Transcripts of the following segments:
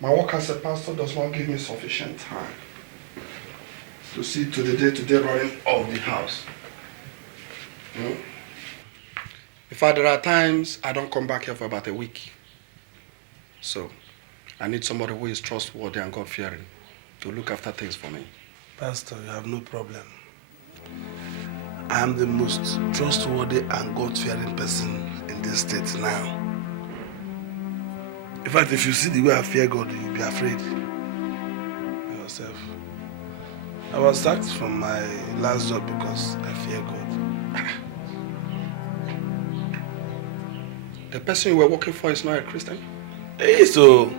My work as a pastor does not give me sufficient time to see to the day-to-day running of the house. In fact, there are times I don't come back here for about a week. So, I need somebody who is trustworthy and God-fearing to look after things for me. Pastor, you have no problem. I am the most trustworthy and God-fearing person in this state now. In fact, if you see the way I fear God, you'll be afraid yourself. I was sacked from my last job because I fear God. The person you were working for is not a Christian? Hey, so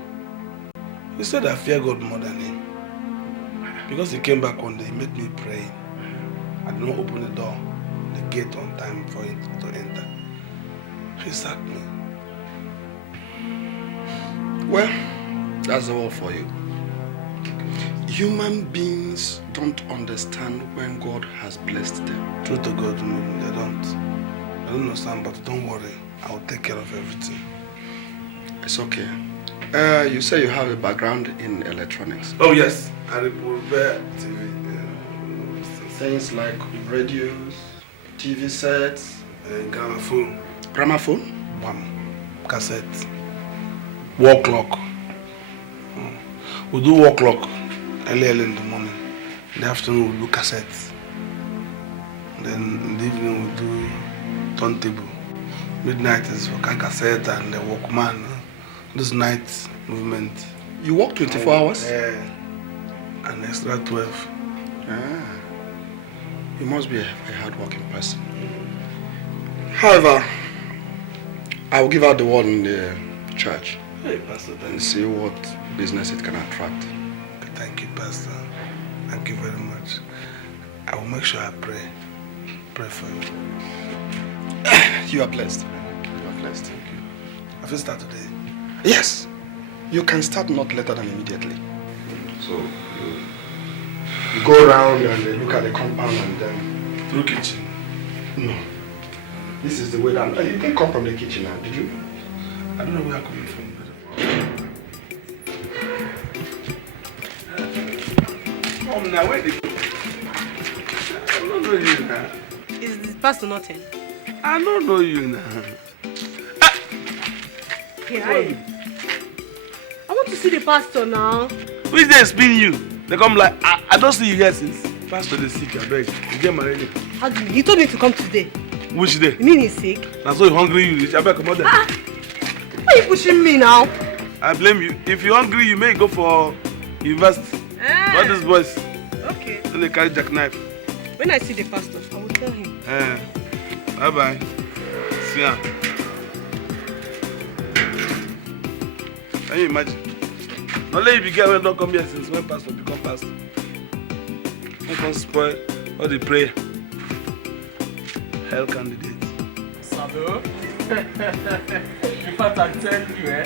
he said I fear God more than him. Because he came back one day, he made me pray. I did not open the door, the gate on time for him to enter. He sacked me. Well, that's all for you. Human beings don't understand when God has blessed them. Truth to God, they don't. I don't understand, but don't worry. I will take care of everything. It's okay. You say you have a background in electronics. Oh yes, I repair TV. Things like radios, TV sets, gramophone. Gramophone? Cassette. Wall clock. We do wall clock early in the morning. In the afternoon we do cassettes. Then in the evening we do turntable. Midnight is for cassette and the Walkman. This night movement. You work 24 hours? Yeah. An extra 12. Ah. You must be a hard-working person. However, I will give out the word in the church. Hey, Pastor, and see what business it can attract. Thank you, Pastor. Thank you very much. I will make sure I pray. Pray for you. You are blessed. You are blessed. Thank you. Have you started today? Yes. You can start not later than immediately. So, you go around and look at the compound and then... Through kitchen? No. This is the way that... You didn't come from the kitchen now, did you? I don't know where I'm coming from. Come now, where they go? I don't know you now. Is the pastor not in? I don't know you now. Hey, I want to see the pastor now. Which day spin you? They come like, I don't see you here since. Pastor is sick, I beg. You get married. How do you? He told me to come today. Which day? You mean he's sick? Now so you hungry you. I beg, come on there. Why are you pushing me now? I blame you. If you're hungry, you may go for university. What these boys? Okay. Then they carry jackknife. When I see the pastor, I will tell him. Bye-bye. See ya. Can you imagine? Not let you be girl when don't come here since when pastor become pastor. Don't come spoil all the prayer. Hell candidate. Sado? In fact, I tell you,